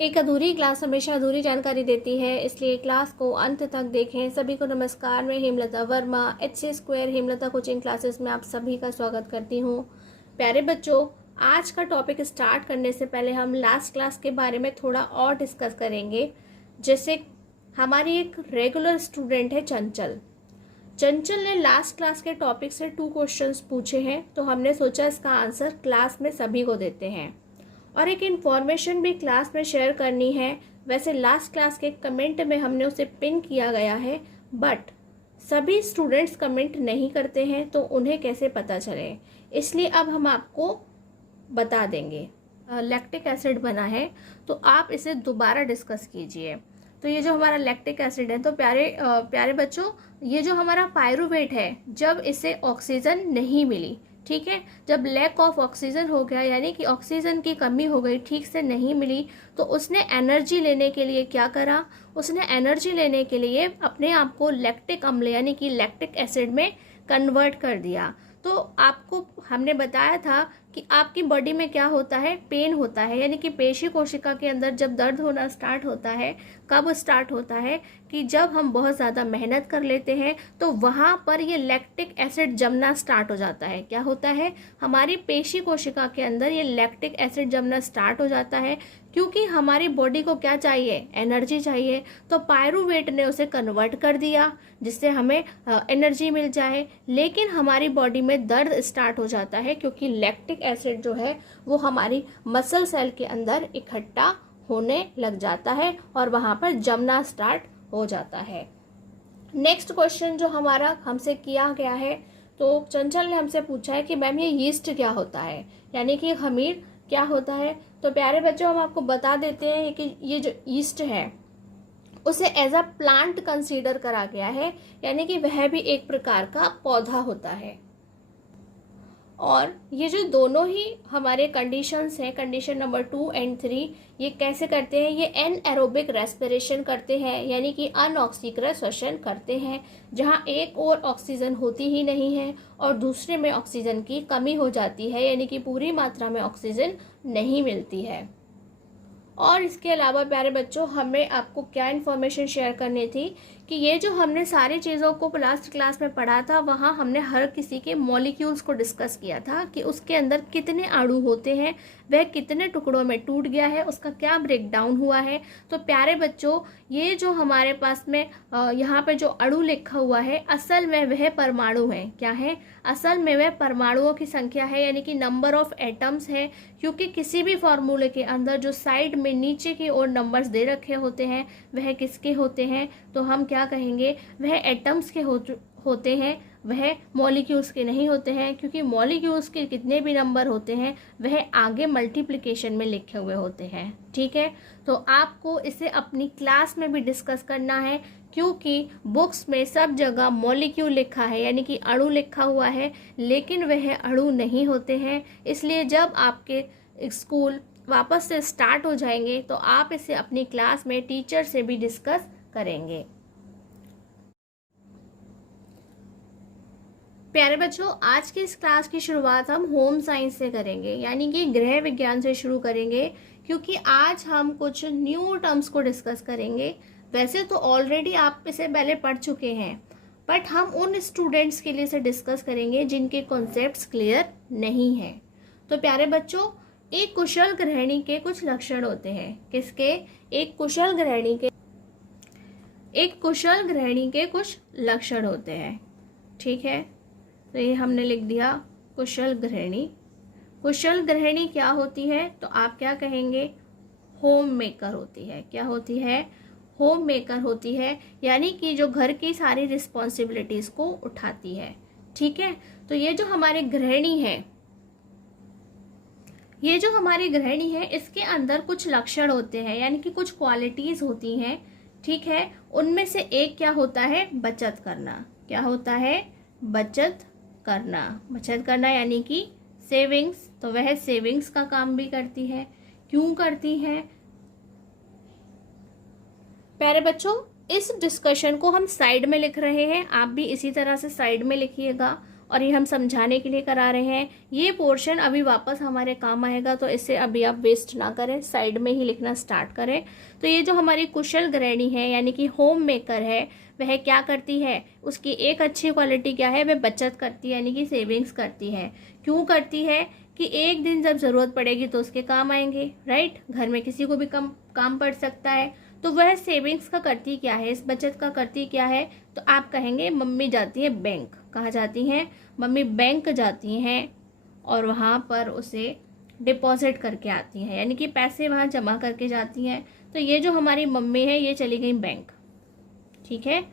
एक अधूरी क्लास हमेशा अधूरी जानकारी देती है, इसलिए क्लास को अंत तक देखें। सभी को नमस्कार, मैं Hemlata Verma HC² Hemlata coaching classes में आप सभी का स्वागत करती हूँ। प्यारे बच्चों, आज का टॉपिक स्टार्ट करने से पहले हम लास्ट क्लास के बारे में थोड़ा और डिस्कस करेंगे। जैसे हमारी एक रेगुलर स्टूडेंट है चंचल ने लास्ट क्लास के टॉपिक से 2 क्वेश्चंस पूछे हैं, तो हमने सोचा इसका आंसर क्लास में सभी को देते हैं और एक इन्फॉर्मेशन भी क्लास में शेयर करनी है। वैसे लास्ट क्लास के कमेंट में हमने उसे पिन किया गया है, बट सभी स्टूडेंट्स कमेंट नहीं करते हैं, तो उन्हें कैसे पता चले, इसलिए अब हम आपको बता देंगे। लैक्टिक एसिड बना है, तो आप इसे दोबारा डिस्कस कीजिए। तो ये जो हमारा लैक्टिक एसिड है, तो प्यारे बच्चों, ये जो हमारा पायरुवेट है, जब इसे ऑक्सीजन नहीं मिली, ठीक है, जब लैक ऑफ ऑक्सीजन हो गया, यानी कि ऑक्सीजन की कमी हो गई, ठीक से नहीं मिली, तो उसने एनर्जी लेने के लिए क्या करा, उसने एनर्जी लेने के लिए अपने आप को लैक्टिक अम्ल यानी कि लैक्टिक एसिड में कन्वर्ट कर दिया। तो आपको हमने बताया था कि आपकी बॉडी में क्या होता है, पेन होता है, यानी कि पेशी कोशिका के अंदर जब दर्द होना स्टार्ट होता है, कब स्टार्ट होता है कि जब हम बहुत ज़्यादा मेहनत कर लेते हैं, तो वहाँ पर ये लैक्टिक एसिड जमना स्टार्ट हो जाता है। क्या होता है, हमारी पेशी कोशिका के अंदर ये लैक्टिक एसिड जमना स्टार्ट हो जाता है, क्योंकि हमारी बॉडी को क्या चाहिए, एनर्जी चाहिए। तो पायरुवेट ने उसे कन्वर्ट कर दिया जिससे हमें एनर्जी मिल जाए, लेकिन हमारी बॉडी में दर्द स्टार्ट हो जाता है, क्योंकि लैक्टिक एसिड जो है वो हमारी मसल सेल के अंदर इकट्ठा होने लग जाता है और वहाँ पर जमना स्टार्ट हो जाता है। नेक्स्ट क्वेश्चन जो हमारा हमसे किया गया है, तो चंचल ने हमसे पूछा है कि मैम ये यीस्ट क्या होता है, यानी कि खमीर क्या होता है। तो प्यारे बच्चों, हम आपको बता देते हैं कि ये जो यीस्ट है उसे एज अ प्लांट कंसीडर करा गया है, यानी कि वह भी एक प्रकार का पौधा होता है। और ये जो दोनों ही हमारे कंडीशंस हैं, कंडीशन नंबर 2 और 3, ये कैसे करते हैं, ये एनएरोबिक रेस्पिरेशन करते हैं, यानी कि अनऑक्सीकृत श्वसन करते हैं, जहाँ एक और ऑक्सीजन होती ही नहीं है और दूसरे में ऑक्सीजन की कमी हो जाती है, यानी कि पूरी मात्रा में ऑक्सीजन नहीं मिलती है। और इसके अलावा प्यारे बच्चों, हमें आपको क्या इन्फॉर्मेशन शेयर करनी थी कि ये जो हमने सारी चीज़ों को लास्ट क्लास में पढ़ा था, वहाँ हमने हर किसी के मॉलिक्यूल्स को डिस्कस किया था कि उसके अंदर कितने अणु होते हैं, वह कितने टुकड़ों में टूट गया है, उसका क्या ब्रेकडाउन हुआ है। तो प्यारे बच्चों, ये जो हमारे पास में यहाँ पे जो अणु लिखा हुआ है, असल में वह परमाणु है। क्या है, असल में वह परमाणुओं की संख्या है, यानी कि नंबर ऑफ एटम्स है, क्योंकि किसी भी फॉर्मूले के अंदर जो साइड में नीचे की ओर नंबर्स दे रखे होते हैं, वह किसके होते हैं, तो हम क्या कहेंगे, वह एटम्स के होते हैं, वह मॉलिक्यूल्स के नहीं होते हैं, क्योंकि मॉलिक्यूल्स के कितने भी नंबर होते हैं वह आगे मल्टीप्लिकेशन में लिखे हुए होते हैं। ठीक है, तो आपको इसे अपनी क्लास में भी डिस्कस करना है, क्योंकि बुक्स में सब जगह मॉलिक्यूल लिखा है, यानी कि अणु लिखा हुआ है, लेकिन वह अणु नहीं होते हैं। इसलिए जब आपके स्कूल वापस से स्टार्ट हो जाएंगे, तो आप इसे अपनी क्लास में टीचर से भी डिस्कस करेंगे। प्यारे बच्चों, आज की इस क्लास की शुरुआत हम होम साइंस से करेंगे, यानी कि गृह विज्ञान से शुरू करेंगे, क्योंकि आज हम कुछ न्यू टर्म्स को डिस्कस करेंगे। वैसे तो ऑलरेडी आप इसे पहले पढ़ चुके हैं, बट हम उन स्टूडेंट्स के लिए इसे डिस्कस करेंगे जिनके कॉन्सेप्ट्स क्लियर नहीं हैं। तो प्यारे बच्चों, एक कुशल गृहिणी के कुछ लक्षण होते हैं। किसके? एक कुशल गृहिणी के कुछ लक्षण होते हैं। ठीक है, तो ये हमने लिख दिया कुशल गृहिणी। कुशल गृहिणी क्या होती है, तो आप क्या कहेंगे, होम मेकर होती है। क्या होती है? होम मेकर होती है, यानी कि जो घर की सारी रिस्पॉन्सिबिलिटीज को उठाती है। ठीक है, तो ये जो हमारी गृहिणी है, इसके अंदर कुछ लक्षण होते हैं, यानी कि कुछ क्वालिटीज होती हैं। ठीक है, उनमें से एक क्या होता है, बचत करना। क्या होता है? बचत करना यानी कि सेविंग्स। तो वह सेविंग्स का काम भी करती है। क्यों करती है? प्यारे बच्चों, इस डिस्कशन को हम साइड में लिख रहे हैं, आप भी इसी तरह से साइड में लिखिएगा। और ये हम समझाने के लिए करा रहे हैं। ये पोर्शन अभी वापस हमारे काम आएगा, तो इसे अभी आप वेस्ट ना करें, साइड में ही लिखना स्टार्ट करें। तो ये जो हमारी कुशल गृहिणी है यानी कि होम मेकर है, वह क्या करती है, उसकी एक अच्छी क्वालिटी क्या है, वह बचत करती है यानी कि सेविंग्स करती है। क्यों करती है कि एक दिन जब ज़रूरत पड़ेगी तो उसके काम आएंगे, राइट। घर में किसी को भी काम पड़ सकता है, तो वह सेविंग्स का करती क्या है, इस बचत का करती क्या है। तो आप कहेंगे मम्मी जाती है बैंक। कहाँ जाती हैं मम्मी? बैंक जाती हैं और वहाँ पर उसे डिपॉजिट करके आती हैं, यानी कि पैसे वहाँ जमा करके जाती हैं। तो ये जो हमारी मम्मी है ये चली गई बैंक, ठीक है।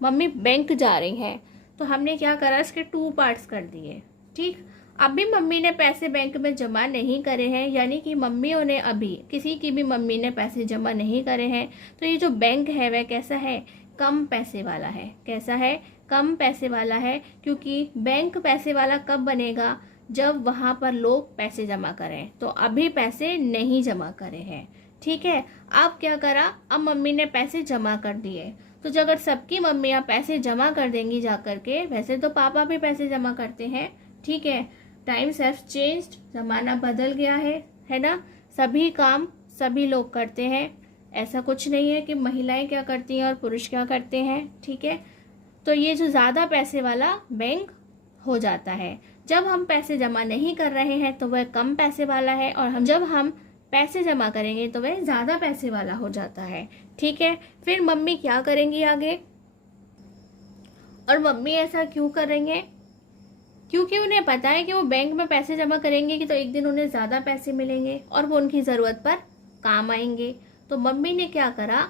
मम्मी बैंक जा रही हैं, तो हमने क्या करा, इसके 2 पार्ट्स कर दिए, ठीक। अभी मम्मी ने पैसे बैंक में जमा नहीं करे हैं, यानी कि मम्मियों ने अभी किसी की भी मम्मी ने पैसे जमा नहीं करे हैं। तो ये जो बैंक है वह कैसा है, कम पैसे वाला है। कैसा है, कम पैसे वाला है, क्योंकि बैंक पैसे वाला कब बनेगा, जब वहाँ पर लोग पैसे जमा करें। तो अभी पैसे नहीं जमा करे हैं, ठीक है। अब क्या करा, अब मम्मी ने पैसे जमा कर दिए। तो जो अगर सबकी मम्मियाँ पैसे जमा कर देंगी जा करके, वैसे तो पापा भी पैसे जमा करते हैं, ठीक है। टाइम्स हैव चेंज्ड, ज़माना बदल गया है ना। सभी काम सभी लोग करते हैं, ऐसा कुछ नहीं है कि महिलाएं क्या करती हैं और पुरुष क्या करते हैं, ठीक है। तो ये जो ज़्यादा पैसे वाला बैंक हो जाता है। जब हम पैसे जमा नहीं कर रहे हैं तो वह कम पैसे वाला है, और जब हम पैसे जमा करेंगे तो वह ज़्यादा पैसे वाला हो जाता है, ठीक है। फिर मम्मी क्या करेंगी आगे, और मम्मी ऐसा क्यों करेंगे, क्योंकि उन्हें पता है कि वो बैंक में पैसे जमा करेंगे कि तो एक दिन उन्हें ज़्यादा पैसे मिलेंगे और वो उनकी ज़रूरत पर काम आएंगे। तो मम्मी ने क्या करा,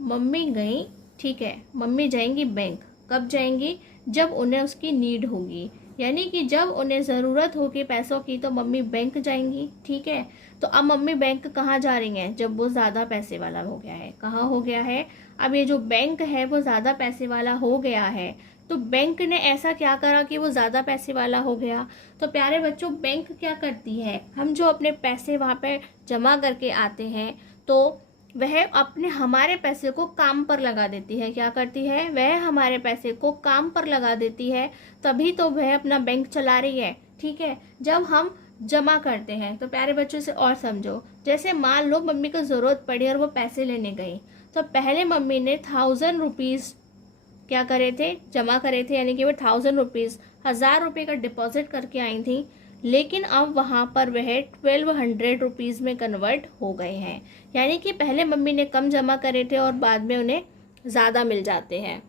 मम्मी गई, ठीक है। मम्मी जाएंगी बैंक, कब जाएंगी, जब उन्हें उसकी नीड होगी, यानी कि जब उन्हें ज़रूरत होगी पैसों की तो मम्मी बैंक जाएंगी, ठीक है। तो अब मम्मी बैंक कहाँ जा रही हैं, जब वो ज़्यादा पैसे वाला हो गया है। कहाँ हो गया है, अब ये जो बैंक है वो ज़्यादा पैसे वाला हो गया है। तो बैंक ने ऐसा क्या करा कि वो ज़्यादा पैसे वाला हो गया। तो प्यारे बच्चों, बैंक क्या करती है, हम जो अपने पैसे वहाँ पे जमा करके आते हैं तो वह अपने हमारे पैसे को काम पर लगा देती है। क्या करती है, वह हमारे पैसे को काम पर लगा देती है, तभी तो वह अपना बैंक चला रही है, ठीक है। जब हम जमा करते हैं तो प्यारे बच्चों से और समझो, जैसे मान लो मम्मी को ज़रूरत पड़ी और वो पैसे लेने गई, तो पहले मम्मी ने 1000 रुपीज़ क्या करे थे, जमा करे थे, यानी कि वो 1000 रुपीज़ 1000 रुपये का डिपॉजिट करके आई थी। लेकिन अब वहाँ पर वह 1200 रुपीज़ में कन्वर्ट हो गए हैं, यानी कि पहले मम्मी ने कम जमा करे थे और बाद में उन्हें ज़्यादा मिल जाते हैं,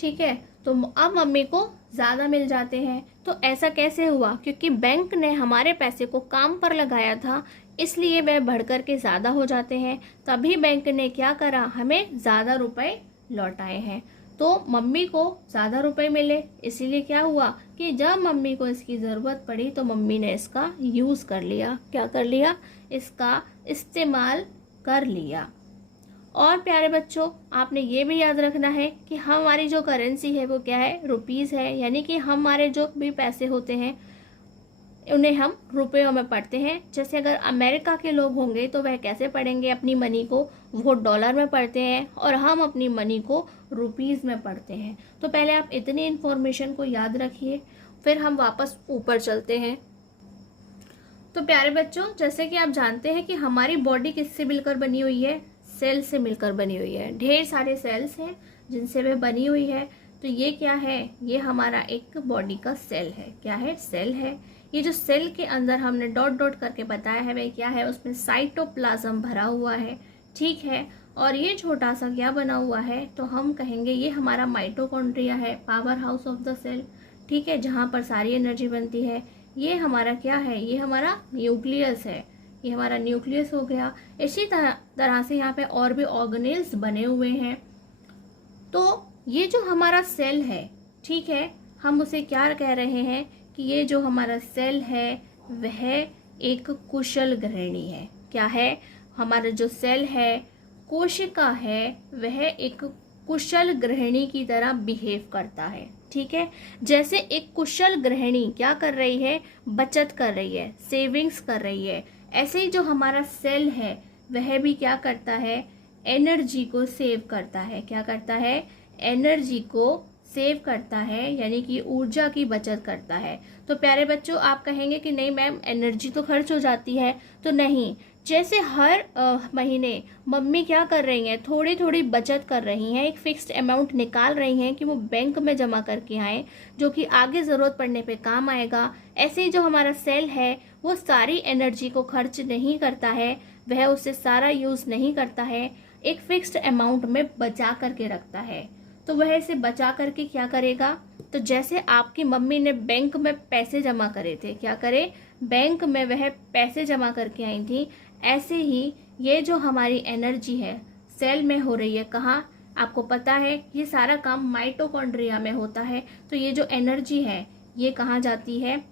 ठीक है। तो अब मम्मी को ज़्यादा मिल जाते हैं। तो ऐसा कैसे हुआ, क्योंकि बैंक ने हमारे पैसे को काम पर लगाया था, इसलिए वह बढ़कर के ज़्यादा हो जाते हैं। तभी बैंक ने क्या करा, हमें ज़्यादा रुपए लौटाए हैं। तो मम्मी को ज़्यादा रुपए मिले, इसीलिए क्या हुआ कि जब मम्मी को इसकी ज़रूरत पड़ी तो मम्मी ने इसका यूज़ कर लिया। क्या कर लिया, इसका इस्तेमाल कर लिया। और प्यारे बच्चों, आपने ये भी याद रखना है कि हमारी जो करेंसी है वो क्या है, रुपीज़ है, यानी कि हमारे जो भी पैसे होते हैं उन्हें हम रुपयों में पढ़ते हैं। जैसे अगर अमेरिका के लोग होंगे तो वह कैसे पढ़ेंगे अपनी मनी को, वो डॉलर में पढ़ते हैं, और हम अपनी मनी को रुपीज़ में पढ़ते हैं। तो पहले आप इतनी इन्फॉर्मेशन को याद रखिए, फिर हम वापस ऊपर चलते हैं। तो प्यारे बच्चों, जैसे कि आप जानते हैं कि हमारी बॉडी किससे मिलकर बनी हुई है, सेल से मिलकर बनी हुई है। ढेर सारे सेल्स हैं जिनसे वह बनी हुई है। तो ये क्या है, ये हमारा एक बॉडी का सेल है। क्या है, सेल है। ये जो सेल के अंदर हमने डॉट डॉट करके बताया है वह क्या है, उसमें साइटोप्लाज्म भरा हुआ है, ठीक है। और ये छोटा सा क्या बना हुआ है, तो हम कहेंगे ये हमारा माइटोकॉन्ड्रिया है, power house of the cell, ठीक है, जहाँ पर सारी एनर्जी बनती है। ये हमारा क्या है, ये हमारा न्यूक्लियस है, ये हमारा न्यूक्लियस हो गया। इसी तरह से यहाँ पे और भी ऑर्गेनेल्स बने हुए हैं। तो ये जो हमारा सेल है, ठीक है, हम उसे क्या कह रहे हैं कि ये जो हमारा सेल है वह एक कुशल गृहिणी है। क्या है, हमारा जो सेल है, कोशिका है, वह एक कुशल गृहिणी की तरह बिहेव करता है, ठीक है। जैसे एक कुशल गृहिणी क्या कर रही है, बचत कर रही है, सेविंग्स कर रही है, ऐसे ही जो हमारा सेल है वह भी क्या करता है, एनर्जी को सेव करता है। क्या करता है, एनर्जी को सेव करता है, यानी कि ऊर्जा की बचत करता है। तो प्यारे बच्चों, आप कहेंगे कि नहीं मैम एनर्जी तो खर्च हो जाती है, तो नहीं। जैसे हर महीने मम्मी क्या कर रही हैं, थोड़ी थोड़ी बचत कर रही हैं, एक फिक्स्ड अमाउंट निकाल रही हैं कि वो बैंक में जमा करके आएँ, जो कि आगे ज़रूरत पड़ने पे काम आएगा। ऐसे ही जो हमारा सेल है वो सारी एनर्जी को खर्च नहीं करता है, वह उसे सारा यूज़ नहीं करता है, एक फिक्स्ड अमाउंट में बचा करके रखता है। तो वह इसे बचा करके क्या करेगा, तो जैसे आपकी मम्मी ने बैंक में पैसे जमा करे थे, क्या करे, बैंक में वह पैसे जमा करके आई थी, ऐसे ही ये जो हमारी एनर्जी है सेल में हो रही है, कहाँ, आपको पता है ये सारा काम माइटोकॉन्ड्रिया में होता है। तो ये जो एनर्जी है ये कहाँ जाती है,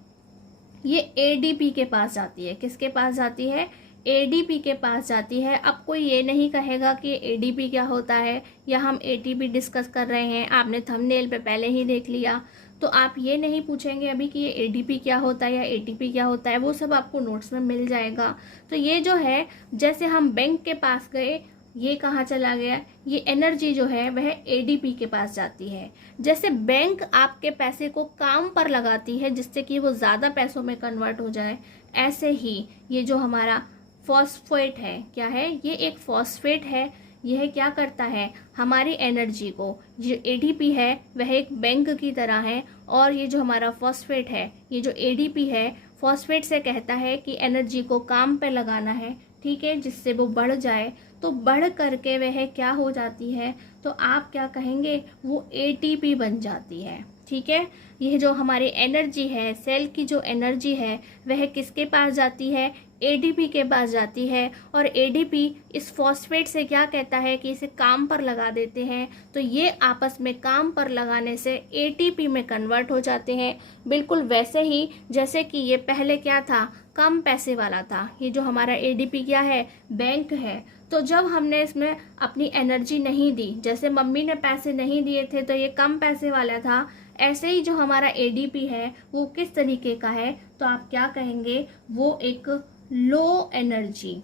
ये एडीपी के पास जाती है। किसके पास जाती है, एडीपी के पास जाती है। अब कोई ये नहीं कहेगा कि एडीपी क्या होता है या हम एटीपी डिस्कस कर रहे हैं, आपने थंबनेल पे पहले ही देख लिया, तो आप ये नहीं पूछेंगे अभी कि ये एडीपी क्या होता है या एटीपी क्या होता है, वो सब आपको नोट्स में मिल जाएगा। तो ये जो है, जैसे हम बैंक के पास गए, ये कहाँ चला गया, ये एनर्जी जो है वह एडीपी के पास जाती है। जैसे बैंक आपके पैसे को काम पर लगाती है जिससे कि वो ज़्यादा पैसों में कन्वर्ट हो जाए, ऐसे ही ये जो हमारा फॉस्फेट है, क्या है, ये एक फॉस्फेट है। यह क्या करता है, हमारी एनर्जी को, जो एडीपी है वह एक बैंक की तरह है, और ये जो हमारा फॉस्फेट है, ये जो एडीपी है, फॉस्फेट से कहता है कि एनर्जी को काम पे लगाना है, ठीक है, जिससे वो बढ़ जाए। तो बढ़ करके वह क्या हो जाती है, तो आप क्या कहेंगे, वो एटीपी बन जाती है, ठीक है। यह जो हमारी एनर्जी है, सेल की जो एनर्जी है, वह किसके पास जाती है, एडीपी के पास जाती है। और एडीपी इस फॉस्फेट से क्या कहता है कि इसे काम पर लगा देते हैं, तो ये आपस में काम पर लगाने से एटीपी में कन्वर्ट हो जाते हैं। बिल्कुल वैसे ही जैसे कि ये पहले क्या था, कम पैसे वाला था। ये जो हमारा एडीपी क्या है, बैंक है। तो जब हमने इसमें अपनी एनर्जी नहीं दी, जैसे मम्मी ने पैसे नहीं दिए थे तो ये कम पैसे वाला था, ऐसे ही जो हमारा एडीपी है वो किस तरीके का है, तो आप क्या कहेंगे, वो एक लो एनर्जी,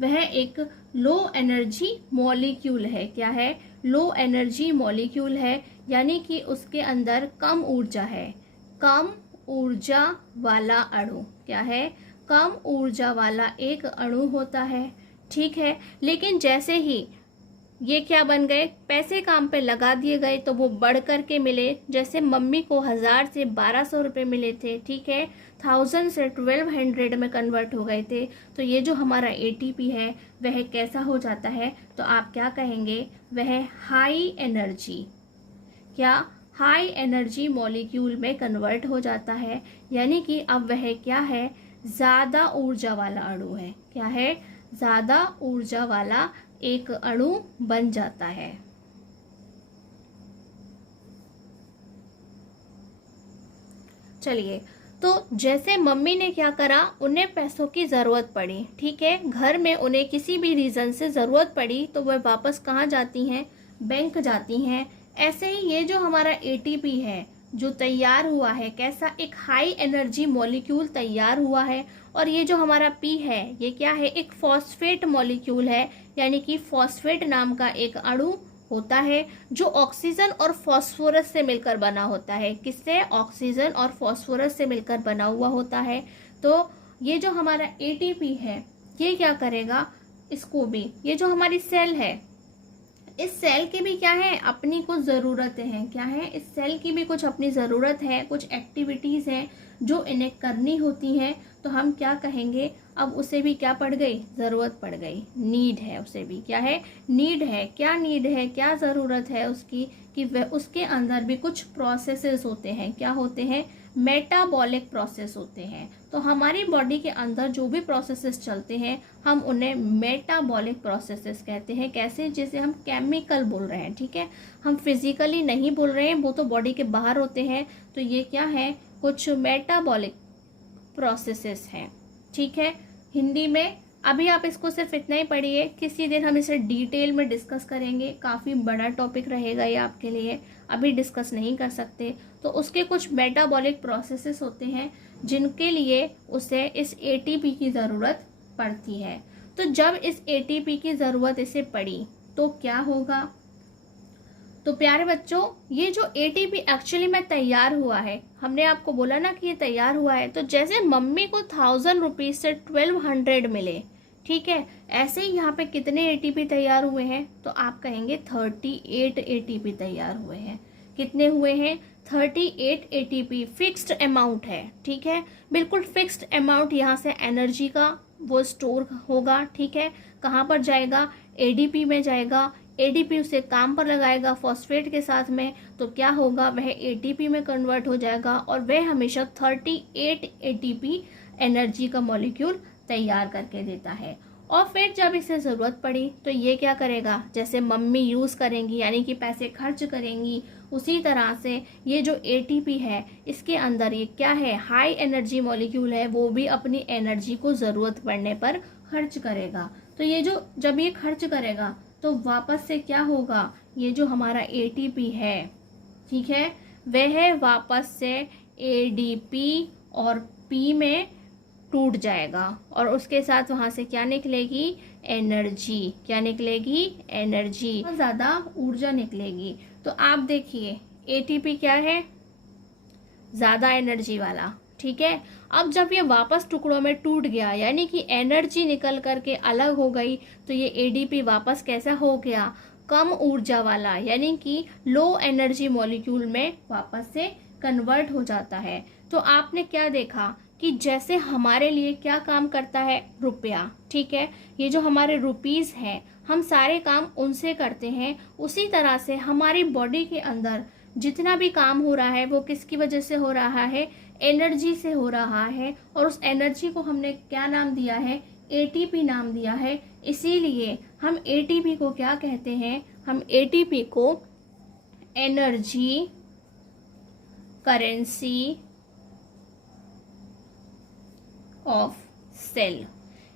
वह एक लो एनर्जी मॉलिक्यूल है। क्या है, लो एनर्जी मॉलिक्यूल है, यानी कि उसके अंदर कम ऊर्जा है, कम ऊर्जा वाला अणु। क्या है, कम ऊर्जा वाला एक अणु होता है, ठीक है। लेकिन जैसे ही ये क्या बन गए, पैसे काम पे लगा दिए गए, तो वो बढ़ कर के मिले। जैसे मम्मी को 1000 से 1200 रुपये मिले थे, ठीक है, 1000 से 1200 में कन्वर्ट हो गए थे। तो ये जो हमारा एटीपी है वह कैसा हो जाता है, तो आप क्या कहेंगे, वह हाई एनर्जी, क्या, हाई एनर्जी मॉलिक्यूल में कन्वर्ट हो जाता है। यानी कि अब वह क्या है, ज़्यादा ऊर्जा वाला अणु है। क्या है, ज़्यादा ऊर्जा वाला एक अणु बन जाता है। चलिए, तो जैसे मम्मी ने क्या करा, उन्हें पैसों की ज़रूरत पड़ी, ठीक है, घर में उन्हें किसी भी रीज़न से ज़रूरत पड़ी, तो वह वापस कहाँ जाती हैं, बैंक जाती हैं। ऐसे ही ये जो हमारा एटीपी है जो तैयार हुआ है, कैसा, एक हाई एनर्जी मॉलिक्यूल तैयार हुआ है। और ये जो हमारा पी है ये क्या है, एक फॉस्फेट मॉलिक्यूल है, यानी कि फॉस्फेट नाम का एक अणु होता है जो ऑक्सीजन और फॉस्फोरस से मिलकर बना होता है। किससे, ऑक्सीजन और फॉस्फोरस से मिलकर बना हुआ होता है। तो ये जो हमारा एटीपी है ये क्या करेगा, इसको भी, ये जो हमारी सेल है, इस सेल की भी क्या है, अपनी कुछ ज़रूरतें हैं। क्या है, इस सेल की भी कुछ अपनी ज़रूरत है, कुछ एक्टिविटीज़ हैं जो इन्हें करनी होती हैं। तो हम क्या कहेंगे, अब उसे भी क्या पड़ गई, ज़रूरत पड़ गई, नीड है, उसे भी क्या है, नीड है। क्या नीड है, क्या ज़रूरत है उसकी, कि वह उसके अंदर भी कुछ प्रोसेसेस होते हैं। क्या होते हैं, मेटाबॉलिक प्रोसेस होते हैं। तो हमारी बॉडी के अंदर जो भी प्रोसेसेस चलते हैं हम उन्हें मेटाबॉलिक प्रोसेसेस कहते हैं। कैसे, जैसे हम केमिकल बोल रहे हैं, ठीक है, हम फिजिकली नहीं बोल रहे हैं, वो तो बॉडी के बाहर होते हैं। तो ये क्या है, कुछ मेटाबॉलिक प्रोसेसेस हैं, ठीक है, हिंदी में। अभी आप इसको सिर्फ इतना ही पढ़िए, किसी दिन हम इसे डिटेल में डिस्कस करेंगे, काफ़ी बड़ा टॉपिक रहेगा ये आपके लिए, अभी डिस्कस नहीं कर सकते। तो उसके कुछ मेटाबॉलिक प्रोसेसेस होते हैं जिनके लिए उसे इस एटीपी की ज़रूरत पड़ती है। तो जब इस एटीपी की ज़रूरत इसे पड़ी तो क्या होगा, तो प्यारे बच्चों, ये जो एटीपी एक्चुअली में तैयार हुआ है, हमने आपको बोला ना कि ये तैयार हुआ है, तो जैसे मम्मी को 1000 रुपीज से 1200 मिले, ठीक है, ऐसे ही यहाँ पे कितने एटीपी तैयार हुए हैं, तो आप कहेंगे 38 एटीपी तैयार हुए हैं। कितने हुए हैं? 38 एटीपी फिक्स्ड अमाउंट है, ठीक है, बिल्कुल फिक्स्ड अमाउंट यहाँ से एनर्जी का वो स्टोर होगा, ठीक है। कहाँ पर जाएगा? एडीपी में जाएगा। एडीपी उसे काम पर लगाएगा फॉस्फेट के साथ में, तो क्या होगा? वह एटीपी में कन्वर्ट हो जाएगा और वह हमेशा 38 एटीपी एनर्जी का मॉलिक्यूल तैयार करके देता है। और फिर जब इसे ज़रूरत पड़ी तो ये क्या करेगा? जैसे मम्मी यूज़ करेंगी, यानी कि पैसे खर्च करेंगी, उसी तरह से ये जो एटीपी है इसके अंदर ये क्या है? हाई एनर्जी मॉलिक्यूल है, वो भी अपनी एनर्जी को ज़रूरत पड़ने पर खर्च करेगा। तो ये जो जब ये खर्च करेगा तो वापस से क्या होगा? ये जो हमारा एटीपी है, ठीक है, वह वापस से एडीपी और पी में टूट जाएगा और उसके साथ वहां से क्या निकलेगी? एनर्जी। क्या निकलेगी? एनर्जी, बहुत ज़्यादा ऊर्जा निकलेगी। तो आप देखिए एटीपी क्या है? ज़्यादा एनर्जी वाला, ठीक है। अब जब ये वापस टुकड़ों में टूट गया, यानी कि एनर्जी निकल करके अलग हो गई, तो ये एडीपी वापस कैसा हो गया? कम ऊर्जा वाला, यानी कि लो एनर्जी मॉलिक्यूल में वापस से कन्वर्ट हो जाता है। तो आपने क्या देखा कि जैसे हमारे लिए क्या काम करता है? रुपया, ठीक है, ये जो हमारे रुपीस हैं, हम सारे काम उनसे करते हैं। उसी तरह से हमारी बॉडी के अंदर जितना भी काम हो रहा है वो किसकी वजह से हो रहा है? एनर्जी से हो रहा है। और उस एनर्जी को हमने क्या नाम दिया है? एटीपी नाम दिया है। इसीलिए हम एटीपी को क्या कहते हैं? हम एटीपी को एनर्जी करेंसी ऑफ सेल,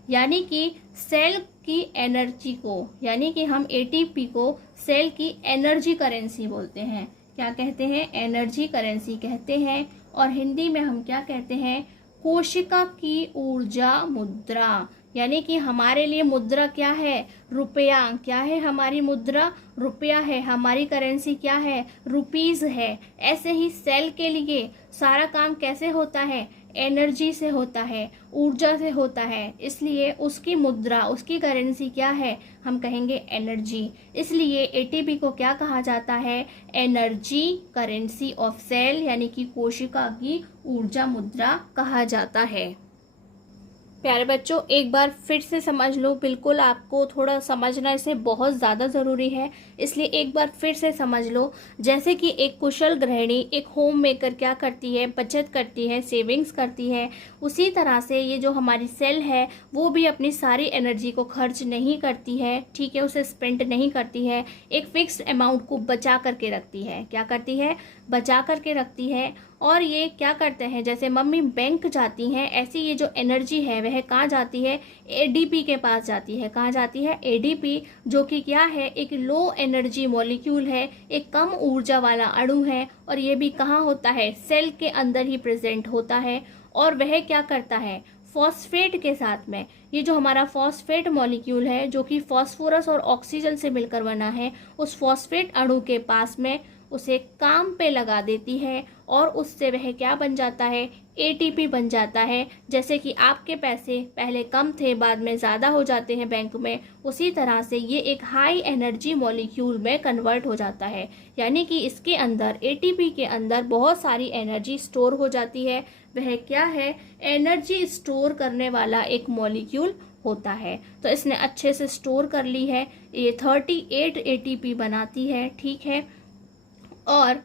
यानी कि सेल की एनर्जी को, यानी कि हम एटीपी को सेल की एनर्जी करेंसी बोलते हैं। क्या कहते हैं? एनर्जी करेंसी कहते हैं। और हिंदी में हम क्या कहते हैं? कोशिका की ऊर्जा मुद्रा, यानी कि हमारे लिए मुद्रा क्या है? रुपया। क्या है हमारी मुद्रा? रुपया है। हमारी करेंसी क्या है? रुपीज है। ऐसे ही सेल के लिए सारा काम कैसे होता है? एनर्जी से होता है, ऊर्जा से होता है। इसलिए उसकी मुद्रा, उसकी करेंसी क्या है? हम कहेंगे एनर्जी। इसलिए एटीपी को क्या कहा जाता है? एनर्जी करेंसी ऑफ सेल, यानी कि कोशिका की ऊर्जा मुद्रा कहा जाता है। प्यारे बच्चों, एक बार फिर से समझ लो, बिल्कुल आपको थोड़ा समझना इसे बहुत ज़्यादा ज़रूरी है, इसलिए एक बार फिर से समझ लो। जैसे कि एक कुशल गृहिणी, एक होम मेकर क्या करती है? बचत करती है, सेविंग्स करती है। उसी तरह से ये जो हमारी सेल है वो भी अपनी सारी एनर्जी को खर्च नहीं करती है, ठीक है, उसे स्पेंड नहीं करती है। एक फिक्स्ड अमाउंट को बचा करके रखती है। क्या करती है? बचा करके रखती है। और ये क्या करते हैं? जैसे मम्मी बैंक जाती हैं, ऐसी ये जो एनर्जी है वह कहाँ जाती है? एडीपी के पास जाती है। कहाँ जाती है? एडीपी, जो कि क्या है? एक लो एनर्जी मॉलिक्यूल है, एक कम ऊर्जा वाला अणु है। और ये भी कहाँ होता है? सेल के अंदर ही प्रेजेंट होता है। और वह क्या करता है? फॉस्फेट के साथ में, ये जो हमारा फॉस्फेट मॉलिक्यूल है जो कि फॉस्फोरस और ऑक्सीजन से मिलकर बना है, उस फॉस्फेट अणु के पास में उसे काम पे लगा देती है और उससे वह क्या बन जाता है? एटीपी बन जाता है। जैसे कि आपके पैसे पहले कम थे, बाद में ज़्यादा हो जाते हैं बैंक में, उसी तरह से ये एक हाई एनर्जी मॉलिक्यूल में कन्वर्ट हो जाता है। यानी कि इसके अंदर, एटीपी के अंदर बहुत सारी एनर्जी स्टोर हो जाती है। वह क्या है? एनर्जी स्टोर करने वाला एक मॉलिक्यूल होता है। तो इसने अच्छे से स्टोर कर ली है, ये 38 एटीपी बनाती है, ठीक है। और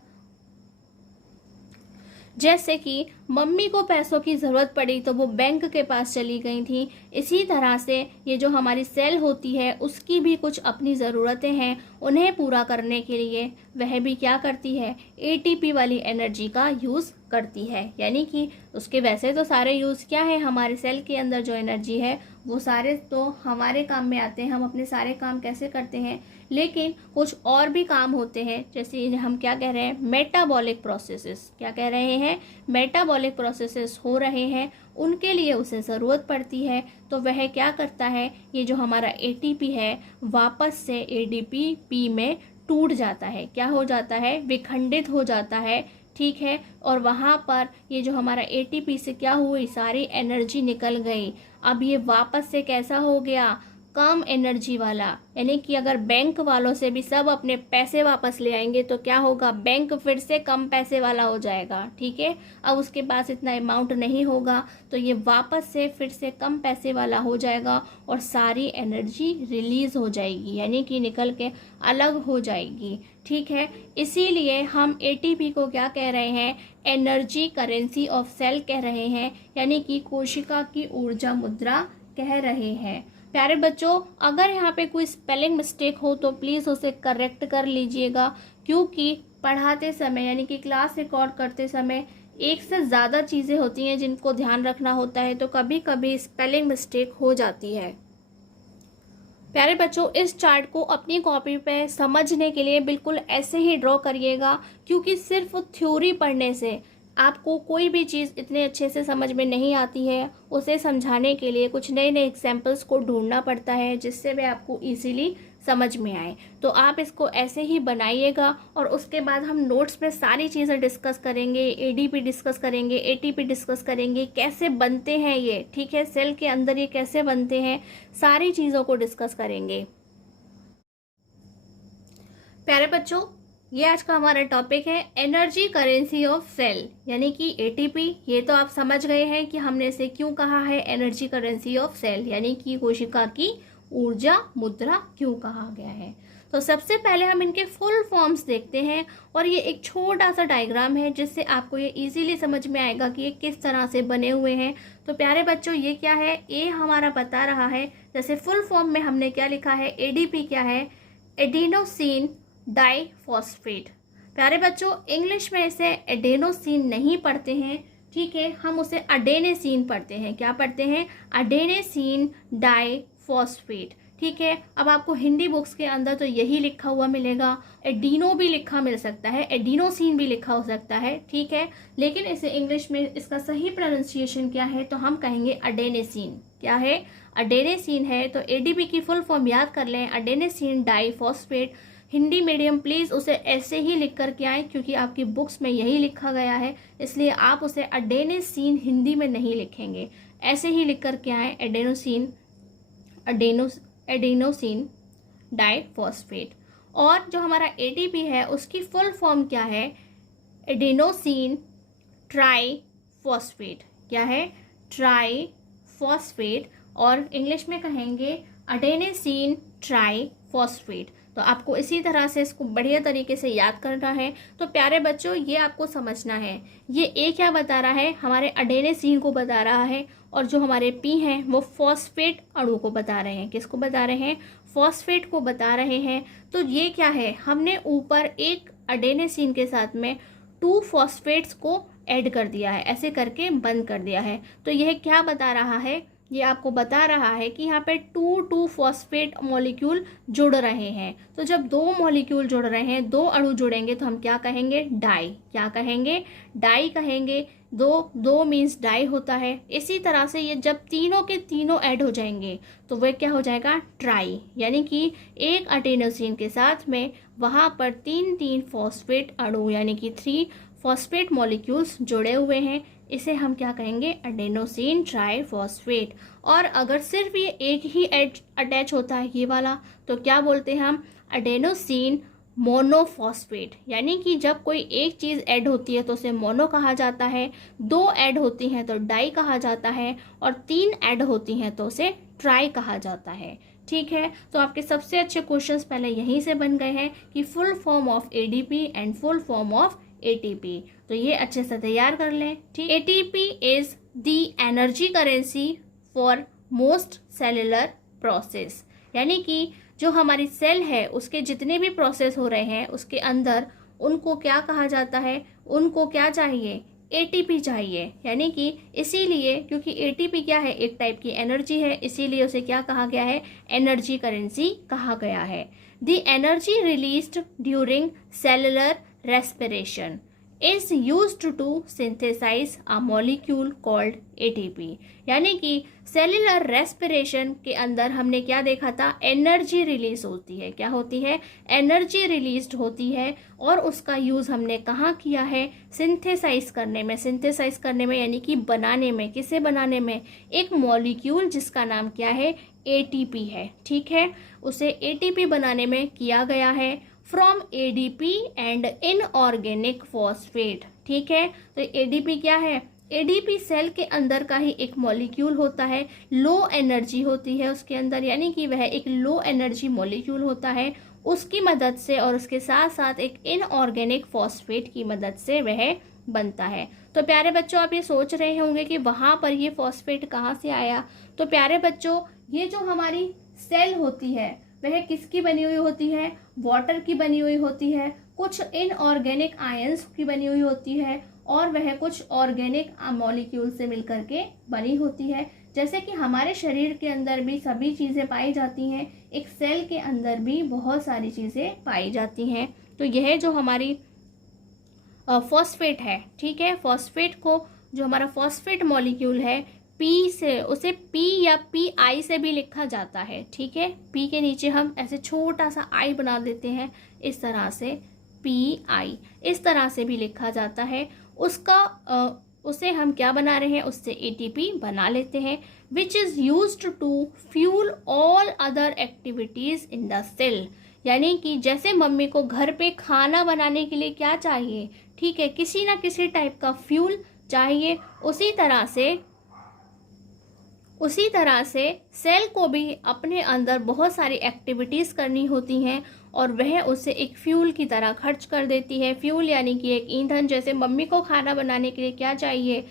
जैसे कि मम्मी को पैसों की ज़रूरत पड़ी तो वो बैंक के पास चली गई थी, इसी तरह से ये जो हमारी सेल होती है उसकी भी कुछ अपनी ज़रूरतें हैं, उन्हें पूरा करने के लिए वह भी क्या करती है? एटीपी वाली एनर्जी का यूज़ करती है। यानी कि उसके वैसे तो सारे यूज़ क्या है? हमारे सेल के अंदर जो एनर्जी है वो सारे तो हमारे काम में आते हैं, हम अपने सारे काम कैसे करते हैं। लेकिन कुछ और भी काम होते हैं, जैसे हम क्या कह रहे हैं? Metabolic processes. क्या कह रहे हैं? मेटाबॉलिक प्रोसेसेस हो रहे हैं, उनके लिए उसे ज़रूरत पड़ती है। तो वह क्या करता है? ये जो हमारा एटीपी है वापस से एडीपी पी में टूट जाता है, क्या हो जाता है, विखंडित हो जाता है, ठीक है। और वहाँ पर ये जो हमारा एटीपी से क्या हुई, सारी एनर्जी निकल गई। अब ये वापस से कैसा हो गया, कम एनर्जी वाला, यानी कि अगर बैंक वालों से भी सब अपने पैसे वापस ले आएंगे तो क्या होगा, बैंक फिर से कम पैसे वाला हो जाएगा, ठीक है। अब उसके पास इतना अमाउंट नहीं होगा तो ये वापस से फिर से कम पैसे वाला हो जाएगा और सारी एनर्जी रिलीज हो जाएगी, यानी कि निकल के अलग हो जाएगी, ठीक है। इसीलिए हम एटीपी को क्या कह रहे हैं, एनर्जी करेंसी ऑफ सेल कह रहे हैं, यानी कि कोशिका की ऊर्जा मुद्रा कह रहे हैं। प्यारे बच्चों, अगर यहाँ पे कोई स्पेलिंग मिस्टेक हो तो प्लीज़ उसे करेक्ट कर लीजिएगा, क्योंकि पढ़ाते समय यानी कि क्लास रिकॉर्ड करते समय एक से ज़्यादा चीज़ें होती हैं जिनको ध्यान रखना होता है, तो कभी कभी स्पेलिंग मिस्टेक हो जाती है। प्यारे बच्चों, इस चार्ट को अपनी कॉपी पे समझने के लिए बिल्कुल ऐसे ही ड्रॉ करिएगा, क्योंकि सिर्फ थ्योरी पढ़ने से आपको कोई भी चीज़ इतने अच्छे से समझ में नहीं आती है। उसे समझाने के लिए कुछ नए नए एग्जाम्पल्स को ढूंढना पड़ता है, जिससे वे आपको इजीली समझ में आए। तो आप इसको ऐसे ही बनाइएगा और उसके बाद हम नोट्स में सारी चीज़ें डिस्कस करेंगे, एडीपी डिस्कस करेंगे, एटीपी डिस्कस करेंगे, कैसे बनते हैं ये, ठीक है, सेल के अंदर ये कैसे बनते हैं, सारी चीज़ों को डिस्कस करेंगे। प्यारे बच्चों, ये आज का हमारा टॉपिक है एनर्जी करेंसी ऑफ सेल, यानी कि एटीपी। ये तो आप समझ गए हैं कि हमने इसे क्यों कहा है एनर्जी करेंसी ऑफ सेल, यानी कि कोशिका की ऊर्जा मुद्रा क्यों कहा गया है। तो सबसे पहले हम इनके फुल फॉर्म्स देखते हैं, और ये एक छोटा सा डायग्राम है जिससे आपको ये इजीली समझ में आएगा कि ये किस तरह से बने हुए हैं। तो प्यारे बच्चों, ये क्या है, ए हमारा बता रहा है, जैसे फुल फॉर्म में हमने क्या लिखा है, एडीपी क्या है, एडिनोसिन डाइफॉस्फेट। प्यारे बच्चों, इंग्लिश में इसे एडेनोसिन नहीं पढ़ते हैं, ठीक है, हम उसे अडेनेसिन पढ़ते हैं। क्या पढ़ते हैं, अडेनेसिन डाइफॉस्फेट, ठीक है। अब आपको हिंदी बुक्स के अंदर तो यही लिखा हुआ मिलेगा, एडिनो भी लिखा मिल सकता है, एडिनोसिन भी लिखा हो सकता है, ठीक है, लेकिन इसे इंग्लिश में इसका सही प्रोनाउंसिएशन क्या है, तो हम कहेंगे अडेनेसिन। क्या है, अडेनेसिन है। तो एडीपी की फुल फॉर्म याद कर लें, अडेनेसिन डाइफॉस्फेट। हिंदी मीडियम प्लीज़ उसे ऐसे ही लिख कर के आएँ, क्योंकि आपकी बुक्स में यही लिखा गया है, इसलिए आप उसे अडेनेसिन हिंदी में नहीं लिखेंगे, ऐसे ही लिख कर के आएँ, एडेनोसिन डाइफॉस्फेट। और जो हमारा एटीपी है उसकी फुल फॉर्म क्या है, एडेनोसिन ट्राइफॉस्फेट। क्या है, ट्राइफॉस्फेट, और इंग्लिश में कहेंगे अडेनेसिन ट्राइफॉस्फेट। तो आपको इसी तरह से इसको बढ़िया तरीके से याद करना है। तो प्यारे बच्चों, ये आपको समझना है, ये ए क्या बता रहा है, हमारे अडेनेसिन को बता रहा है, और जो हमारे पी हैं वो फॉस्फेट अणु को बता रहे हैं। किसको बता रहे हैं, फॉस्फेट को बता रहे हैं। तो ये क्या है, हमने ऊपर एक अडेनेसिन के साथ में 2 फॉस्फेट्स को ऐड कर दिया है, ऐसे करके बंद कर दिया है। तो यह क्या बता रहा है, ये आपको बता रहा है कि यहाँ पे 2 फॉस्फेट मॉलिक्यूल जुड़ रहे हैं। तो जब 2 मॉलिक्यूल जुड़ रहे हैं, 2 अणु जुड़ेंगे, तो हम क्या कहेंगे, डाई। क्या कहेंगे, डाई कहेंगे। 2 मीन्स डाई होता है। इसी तरह से ये जब तीनों के तीनों ऐड हो जाएंगे तो वह क्या हो जाएगा, ट्राई, यानी कि एक अडेनोसिन के साथ में वहाँ पर 3 फॉस्फेट अणु यानी कि 3 फॉस्फेट मॉलिक्यूल्स जुड़े हुए हैं। इसे हम क्या कहेंगे, अडेनोसिन ट्राइफॉस्फेट। और अगर सिर्फ ये एक ही अटैच होता है, ये वाला, तो क्या बोलते हैं हम, अडेनोसिन मोनोफॉस्फेट। यानी कि जब कोई एक चीज़ ऐड होती है तो उसे मोनो कहा जाता है, 2 ऐड होती हैं तो डाई कहा जाता है, और 3 ऐड होती हैं तो उसे ट्राई कहा जाता है, ठीक है। तो आपके सबसे अच्छे क्वेश्चंस पहले यहीं से बन गए हैं कि full form of ADP and full form of ATP. तो ये अच्छे से तैयार कर लें, ठीक। ATP is the energy currency for most cellular process, यानी कि जो हमारी सेल है उसके जितने भी प्रोसेस हो रहे हैं उसके अंदर उनको क्या कहा जाता है, उनको क्या चाहिए, एटीपी चाहिए। यानी कि इसीलिए, क्योंकि एटीपी क्या है, एक टाइप की एनर्जी है, इसीलिए उसे क्या कहा गया है, एनर्जी करेंसी कहा गया है। The energy released during cellular respiration is used to synthesize a molecule called ATP। यानी कि सेलुलर रेस्पिरेशन के अंदर हमने क्या देखा था, एनर्जी रिलीज होती है। क्या होती है, एनर्जी रिलीज होती है, और उसका यूज़ हमने कहाँ किया है, सिंथेसाइज करने में। सिंथेसाइज करने में यानी कि बनाने में। किसे बनाने में, एक मॉलिक्यूल जिसका नाम क्या है, ATP है। ठीक है, उसे ATP बनाने में किया गया है from ADP and inorganic phosphate. ठीक है, तो ADP क्या है, ADP सेल के अंदर का ही एक मॉलिक्यूल होता है, लो एनर्जी होती है उसके अंदर, यानी कि वह एक लो एनर्जी मॉलिक्यूल होता है। उसकी मदद से और उसके साथ साथ एक इनऑर्गेनिक फॉस्फेट की मदद से वह बनता है। तो प्यारे बच्चों, आप ये सोच रहे होंगे कि वहाँ पर ये फॉस्फेट कहाँ से आया। तो प्यारे बच्चों, ये जो हमारी सेल होती है वह किसकी बनी हुई होती है, वाटर की बनी हुई होती है, कुछ इनऑर्गेनिक आयंस की बनी हुई होती है, और वह कुछ ऑर्गेनिक मॉलिक्यूल से मिलकर के बनी होती है। जैसे कि हमारे शरीर के अंदर भी सभी चीज़ें पाई जाती हैं, एक सेल के अंदर भी बहुत सारी चीज़ें पाई जाती हैं। तो यह जो हमारी फॉस्फेट है, ठीक है, फॉस्फेट को, जो हमारा फॉस्फेट मॉलिक्यूल है, पी से, उसे पी या PI से भी लिखा जाता है। ठीक है, पी के नीचे हम ऐसे छोटा सा I बना देते हैं, इस तरह से PI, इस तरह से भी लिखा जाता है। उसे हम क्या बना रहे हैं, उससे ATP बना लेते हैं, which is used to fuel all other activities in the cell. यानी कि जैसे मम्मी को घर पे खाना बनाने के लिए क्या चाहिए, ठीक है, किसी ना किसी टाइप का फ्यूल चाहिए, उसी तरह से सेल को भी अपने अंदर बहुत सारी एक्टिविटीज़ करनी होती हैं, और वह उसे एक फ्यूल की तरह खर्च कर देती है। फ्यूल यानी कि एक ईंधन। जैसे मम्मी को खाना बनाने के लिए क्या चाहिए,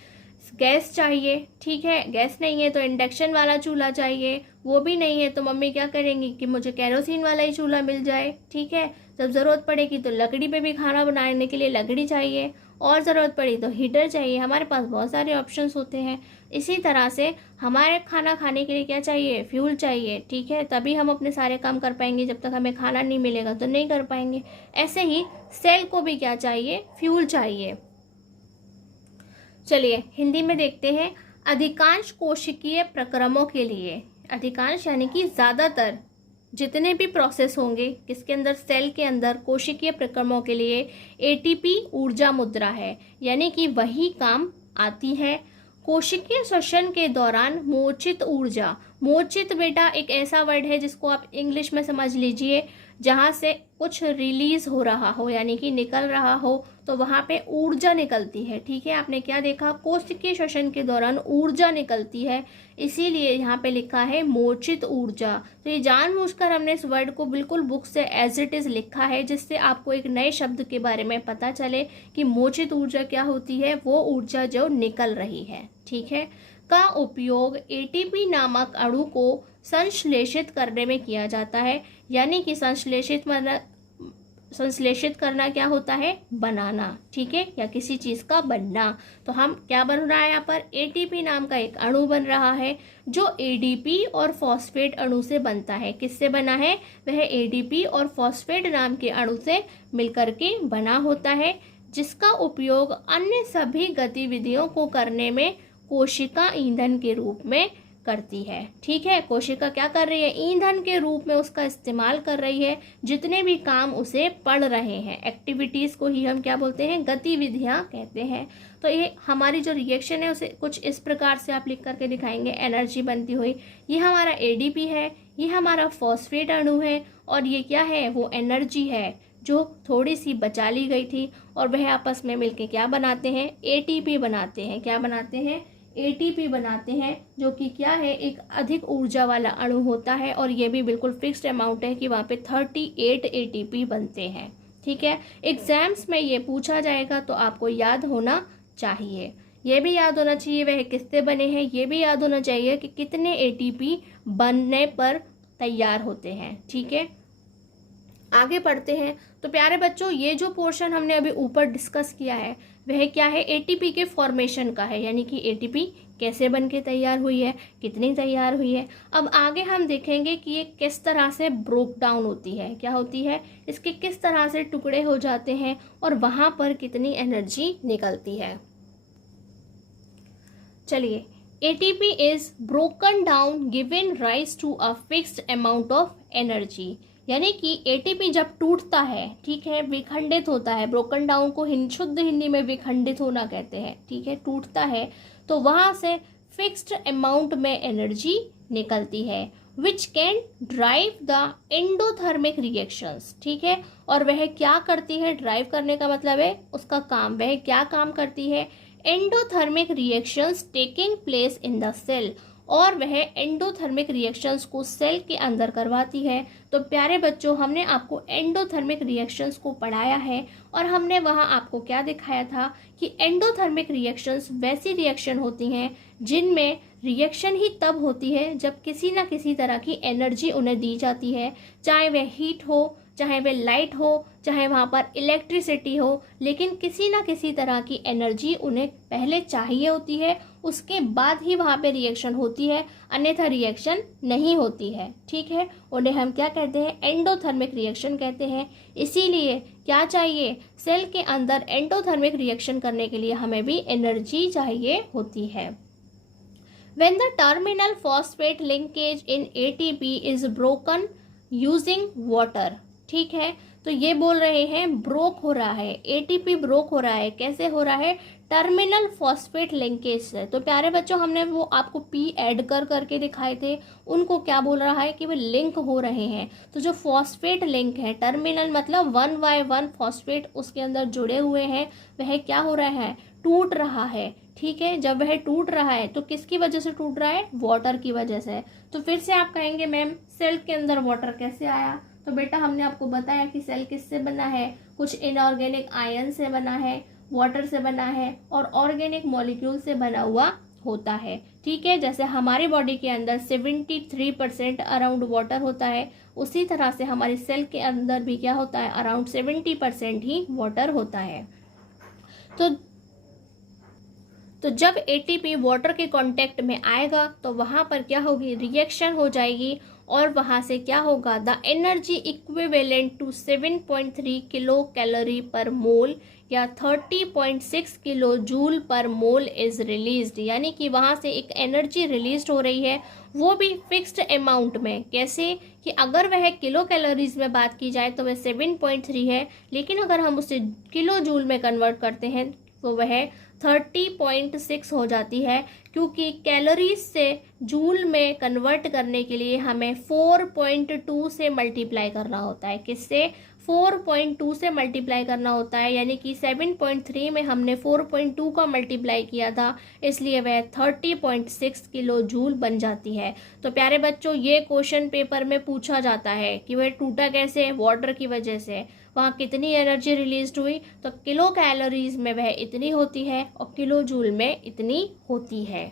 गैस चाहिए। ठीक है, गैस नहीं है तो इंडक्शन वाला चूल्हा चाहिए, वो भी नहीं है तो मम्मी क्या करेंगी कि मुझे केरोसिन वाला ही चूल्हा मिल जाए। ठीक है, जब ज़रूरत पड़ेगी तो लकड़ी पे भी खाना बनाने के लिए लकड़ी चाहिए, और ज़रूरत पड़ी तो हीटर चाहिए। हमारे पास बहुत सारे ऑप्शंस होते हैं। इसी तरह से हमारे खाना खाने के लिए क्या चाहिए, फ्यूल चाहिए। ठीक है, तभी हम अपने सारे काम कर पाएंगे। जब तक हमें खाना नहीं मिलेगा तो नहीं कर पाएंगे। ऐसे ही सेल को भी क्या चाहिए, फ्यूल चाहिए। चलिए हिंदी में देखते हैं। अधिकांश कोशिकीय प्रक्रमों के लिए, अधिकांश यानी कि ज़्यादातर जितने भी प्रोसेस होंगे किसके अंदर, सेल के अंदर, कोशिकीय प्रक्रमों के लिए ATP ऊर्जा मुद्रा है, यानी कि वही काम आती है। कोशिकीय श्वसन के दौरान मोचित ऊर्जा, मोचित बेटा एक ऐसा वर्ड है जिसको आप इंग्लिश में समझ लीजिए, जहाँ से कुछ रिलीज हो रहा हो यानी कि निकल रहा हो, तो वहाँ पे ऊर्जा निकलती है। ठीक है, आपने क्या देखा, कोशिकीय श्वसन के दौरान ऊर्जा निकलती है, इसीलिए यहाँ पे लिखा है मोचित ऊर्जा। तो ये जानबूझकर हमने इस वर्ड को बिल्कुल बुक से एज इट इज लिखा है, जिससे आपको एक नए शब्द के बारे में पता चले कि मोचित ऊर्जा क्या होती है, वो ऊर्जा जो निकल रही है। ठीक है, का उपयोग ATP नामक अणु को संश्लेषित करने में किया जाता है। यानी कि संश्लेषित करना क्या होता है, बनाना। ठीक है, या किसी चीज़ का बनना। तो हम क्या बन रहा है यहाँ पर, ATP नाम का एक अणु बन रहा है जो ADP और फॉस्फेट अणु से बनता है। किससे बना है, वह ADP और फॉस्फेट नाम के अणु से मिलकर के बना होता है, जिसका उपयोग अन्य सभी गतिविधियों को करने में कोशिका ईंधन के रूप में करती है। ठीक है, कोशिका क्या कर रही है, ईंधन के रूप में उसका इस्तेमाल कर रही है। जितने भी काम उसे पड़ रहे हैं, एक्टिविटीज़ को ही हम क्या बोलते हैं, गतिविधियां कहते हैं। तो ये हमारी जो रिएक्शन है उसे कुछ इस प्रकार से आप लिख करके दिखाएंगे, एनर्जी बनती हुई। ये हमारा ADP है, ये हमारा फॉस्फेट अणु है, और ये क्या है, वो एनर्जी है जो थोड़ी सी बचा ली गई थी, और वह आपस में मिलके क्या बनाते हैं, ATP बनाते हैं। क्या बनाते हैं, ATP बनाते हैं, जो कि क्या है, एक अधिक ऊर्जा वाला अणु होता है, और ये भी बिल्कुल फिक्स्ड अमाउंट है कि वहाँ पे 38 ATP बनते हैं। ठीक है, एग्जाम्स में ये पूछा जाएगा तो आपको याद होना चाहिए। ये भी याद होना चाहिए वह किससे बने हैं, ये भी याद होना चाहिए कि कितने ATP बनने पर तैयार होते हैं। ठीक है, आगे पढ़ते हैं। तो प्यारे बच्चों, ये जो पोर्शन हमने अभी ऊपर डिस्कस किया है वह क्या है, ATP के फॉर्मेशन का है, यानी कि ATP कैसे बन के तैयार हुई है, कितनी तैयार हुई है। अब आगे हम देखेंगे कि ये किस तरह से ब्रोक डाउन होती है, क्या होती है, इसके किस तरह से टुकड़े हो जाते हैं और वहाँ पर कितनी एनर्जी निकलती है। चलिए, ATP is broken down given rise to a fixed amount of energy। यानी कि ATP जब टूटता है, ठीक है, विखंडित होता है, ब्रोकन डाउन को शुद्ध हिंदी में विखंडित होना कहते हैं, ठीक है, टूटता है तो वहाँ से फिक्स्ड अमाउंट में एनर्जी निकलती है which can drive the endothermic reactions, ठीक है। और वह क्या करती है, ड्राइव करने का मतलब है उसका काम, वह क्या काम करती है, endothermic reactions taking place in the cell, और वह एंडोथर्मिक रिएक्शंस को सेल के अंदर करवाती है। तो प्यारे बच्चों, हमने आपको एंडोथर्मिक रिएक्शंस को पढ़ाया है और हमने वहाँ आपको क्या दिखाया था कि एंडोथर्मिक रिएक्शंस वैसी रिएक्शन होती हैं जिनमें रिएक्शन ही तब होती है जब किसी न किसी तरह की एनर्जी उन्हें दी जाती है, चाहे वह हीट हो, चाहे वह लाइट हो, चाहे वहाँ पर इलेक्ट्रिसिटी हो, लेकिन किसी ना किसी तरह की एनर्जी उन्हें पहले चाहिए होती है, उसके बाद ही वहाँ पे रिएक्शन होती है, अन्यथा रिएक्शन नहीं होती है, ठीक है। उन्हें हम क्या कहते हैं, एंडोथर्मिक रिएक्शन कहते हैं। इसीलिए क्या चाहिए, सेल के अंदर एंडोथर्मिक रिएक्शन करने के लिए हमें भी एनर्जी चाहिए होती है। When the terminal phosphate linkage in ATP is broken using water, ठीक है, तो ये बोल रहे हैं ब्रोक हो रहा है, ATP ब्रोक हो रहा है, कैसे हो रहा है, टर्मिनल फॉस्फेट लिंकेज से। तो प्यारे बच्चों, हमने वो आपको P ऐड कर करके दिखाए थे, उनको क्या बोल रहा है कि वे लिंक हो रहे हैं। तो जो फॉस्फेट लिंक है, टर्मिनल मतलब 1/1 फॉस्फेट उसके अंदर जुड़े हुए हैं, वह क्या हो रहा है, टूट रहा है, ठीक है। जब वह टूट रहा है तो किसकी वजह से टूट रहा है, वाटर की वजह से। तो फिर से आप कहेंगे मैम सेल के अंदर वाटर कैसे आया, तो बेटा हमने आपको बताया कि सेल किससे बना है, कुछ इनऑर्गेनिक आयन से बना है, वाटर से बना है और ऑर्गेनिक मॉलिक्यूल से बना हुआ होता है, ठीक है। जैसे हमारी बॉडी के अंदर 73% अराउंड वाटर होता है, उसी तरह से हमारी सेल के अंदर भी क्या होता है, अराउंड 70% ही वाटर होता है। तो जब ATP वाटर के कांटेक्ट में आएगा तो वहाँ पर क्या होगी, रिएक्शन हो जाएगी और वहाँ से क्या होगा, the energy equivalent to 7.3 kilo calorie per mole या 30.6 किलो जूल पर मोल इज रिलीज्ड। यानी कि वहाँ से एक एनर्जी रिलीज हो रही है, वो भी फिक्स्ड अमाउंट में। कैसे कि अगर वह किलो कैलोरीज में बात की जाए तो वह 7.3 है, लेकिन अगर हम उसे किलो जूल में कन्वर्ट करते हैं तो वह 30.6 हो जाती है, क्योंकि कैलोरीज से जूल में कन्वर्ट करने के लिए हमें 4.2 से मल्टीप्लाई करना होता है। किससे, 4.2 से मल्टीप्लाई करना होता है, यानी कि 7.3 में हमने 4.2 का मल्टीप्लाई किया था, इसलिए वह 30.6 किलो जूल बन जाती है। तो प्यारे बच्चों, ये क्वेश्चन पेपर में पूछा जाता है कि वह टूटा कैसे, वाटर की वजह से। वहाँ कितनी एनर्जी रिलीज हुई, तो किलो कैलोरीज में वह इतनी होती है और किलो जूल में इतनी होती है।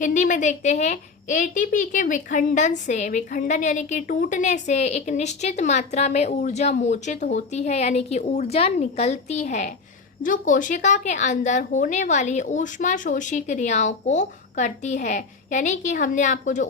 हिंदी में देखते हैं, ATP के विखंडन से, विखंडन यानी कि टूटने से एक निश्चित मात्रा में ऊर्जा मोचित होती है, यानी कि ऊर्जा निकलती है जो कोशिका के अंदर होने वाली ऊष्माशोषी क्रियाओं को करती है। यानी कि हमने आपको जो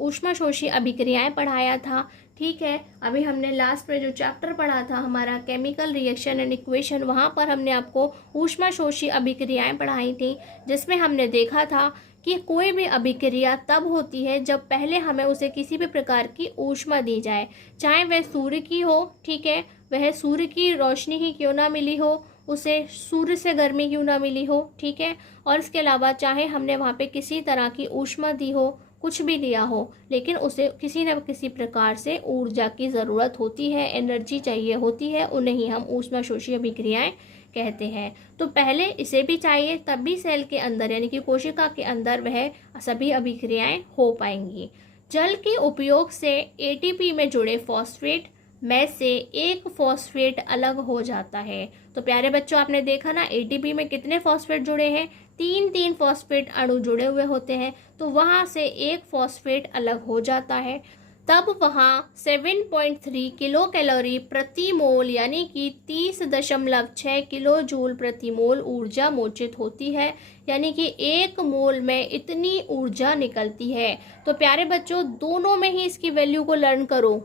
ऊष्माशोषी अभिक्रियाएं पढ़ाया था, ठीक है, अभी हमने लास्ट में जो चैप्टर पढ़ा था हमारा केमिकल रिएक्शन एंड इक्वेशन, वहाँ पर हमने आपको ऊष्माशोषी अभिक्रियाएं पढ़ाई थी, जिसमें हमने देखा था कि कोई भी अभिक्रिया तब होती है जब पहले हमें उसे किसी भी प्रकार की ऊष्मा दी जाए, चाहे वह सूर्य की हो, ठीक है, वह सूर्य की रोशनी ही क्यों ना मिली हो, उसे सूर्य से गर्मी क्यों ना मिली हो, ठीक है, और इसके अलावा चाहे हमने वहाँ पे किसी तरह की ऊष्मा दी हो, कुछ भी दिया हो, लेकिन उसे किसी न किसी प्रकार से ऊर्जा की ज़रूरत होती है, एनर्जी चाहिए होती है, उन्हें ही हम ऊष्माशोषी अभिक्रियाएं कहते हैं। तो पहले इसे भी चाहिए, तब भी सेल के अंदर यानी कि कोशिका के अंदर वह सभी अभिक्रियाएं हो पाएंगी। जल के उपयोग से ATP में जुड़े फॉस्फेट में से एक फॉस्फेट अलग हो जाता है। तो प्यारे बच्चों, आपने देखा ना, ATP में कितने फॉस्फेट जुड़े हैं, 3 फॉस्फेट अणु जुड़े हुए होते हैं, तो वहाँ से एक फॉस्फेट अलग हो जाता है। तब वहाँ 7.3 किलो कैलोरी प्रति मोल यानी कि 30.6 किलो जूल प्रति मोल ऊर्जा मोचित होती है, यानी कि 1 मोल में इतनी ऊर्जा निकलती है। तो प्यारे बच्चों, दोनों में ही इसकी वैल्यू को लर्न करो,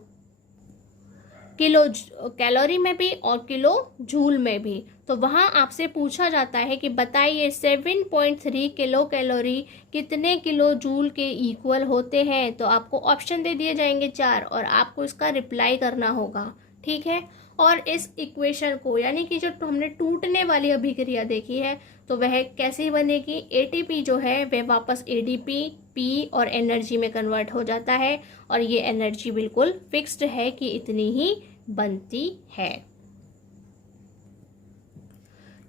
किलो कैलोरी में भी और किलो जूल में भी। तो वहाँ आपसे पूछा जाता है कि बताइए 7.3 किलो कैलोरी कितने किलो जूल के इक्वल होते हैं। तो आपको ऑप्शन दे दिए जाएंगे 4 और आपको इसका रिप्लाई करना होगा, ठीक है। और इस इक्वेशन को यानी कि जो हमने टूटने वाली अभिक्रिया देखी है तो वह कैसे बनेगी, एटीपी जो है वह वापस एडीपी, पी और एनर्जी में कन्वर्ट हो जाता है और ये एनर्जी बिल्कुल फिक्स्ड है कि इतनी ही बनती है।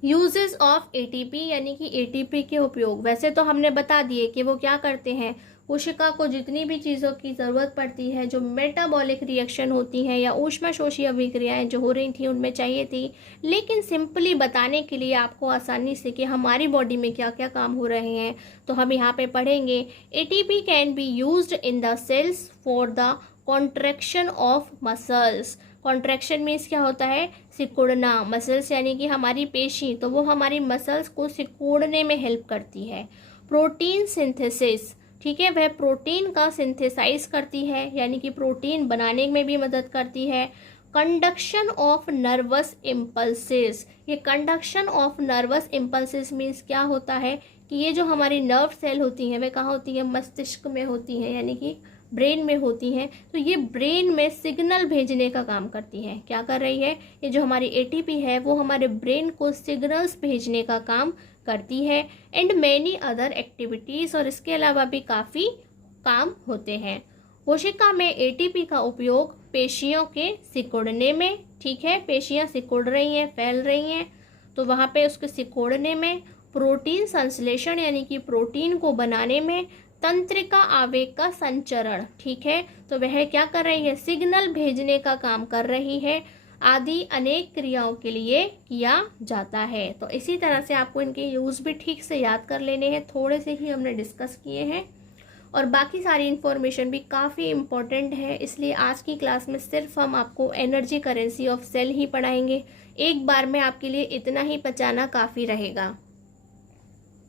यूजेस ऑफ एटीपी यानी कि एटीपी के उपयोग, वैसे तो हमने बता दिए कि वो क्या करते हैं, कोशिका को जितनी भी चीज़ों की ज़रूरत पड़ती है, जो मेटाबॉलिक रिएक्शन होती हैं या ऊष्माशोषी अभिक्रियाएं जो हो रही थी उनमें चाहिए थी, लेकिन सिंपली बताने के लिए आपको आसानी से कि हमारी बॉडी में क्या क्या काम हो रहे हैं तो हम यहाँ पे पढ़ेंगे। ATP can be used in the cells for the contraction of muscles. Contraction means क्या होता है, सिकुड़ना। मसल्स यानी कि हमारी पेशी, तो वो हमारी मसल्स को सिकुड़ने में हेल्प करती है। प्रोटीन सिंथेसिस, ठीक है, वह प्रोटीन का सिंथेसाइज करती है यानी कि प्रोटीन बनाने में भी मदद करती है। कंडक्शन ऑफ नर्वस इम्पल्सेस, ये conduction of nervous impulses means क्या होता है कि ये जो हमारी नर्व सेल होती हैं वे कहाँ होती हैं, मस्तिष्क में होती हैं यानी कि ब्रेन में होती हैं। तो ये ब्रेन में सिग्नल भेजने का काम करती हैं। क्या कर रही है, ये जो हमारी एटीपी है वो हमारे ब्रेन को सिग्नल्स भेजने का काम करती है। एंड मैनी अदर एक्टिविटीज़, और इसके अलावा भी काफ़ी काम होते हैं। कोशिका में एटीपी का उपयोग पेशियों के सिकुड़ने में, ठीक है, पेशियां सिकुड़ रही हैं, फैल रही हैं, तो वहाँ पे उसके सिकुड़ने में, प्रोटीन संश्लेषण यानी कि प्रोटीन को बनाने में, तंत्रिका आवेग का संचरण, ठीक है, तो वह क्या कर रही है, सिग्नल भेजने का काम कर रही है, आदि अनेक क्रियाओं के लिए किया जाता है। तो इसी तरह से आपको इनके यूज भी ठीक से याद कर लेने हैं, थोड़े से ही हमने डिस्कस किए हैं और बाकी सारी इन्फॉर्मेशन भी काफ़ी इम्पोर्टेंट है, इसलिए आज की क्लास में सिर्फ हम आपको एनर्जी करेंसी ऑफ सेल ही पढ़ाएंगे। एक बार में आपके लिए इतना ही पचाना काफ़ी रहेगा।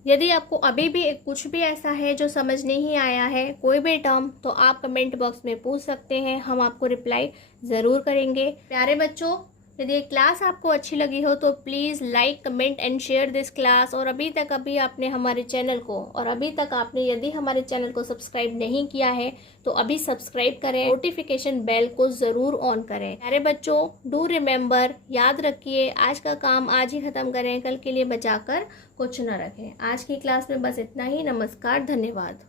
यदि आपको अभी भी कुछ भी ऐसा है जो समझ नहीं आया है, कोई भी टर्म, तो आप कमेंट बॉक्स में पूछ सकते हैं, हम आपको रिप्लाई ज़रूर करेंगे। प्यारे बच्चों, यदि ये क्लास आपको अच्छी लगी हो तो please like, comment and share this class. और अभी आपने हमारे चैनल को, और अभी तक आपने यदि हमारे चैनल को सब्सक्राइब नहीं किया है तो अभी सब्सक्राइब करें, नोटिफिकेशन बेल को ज़रूर ऑन करें। प्यारे बच्चों, डू रिमेंबर, याद रखिए, आज का काम आज ही ख़त्म करें, कल के लिए बचाकर कुछ न रखें। आज की क्लास में बस इतना ही। नमस्कार, धन्यवाद।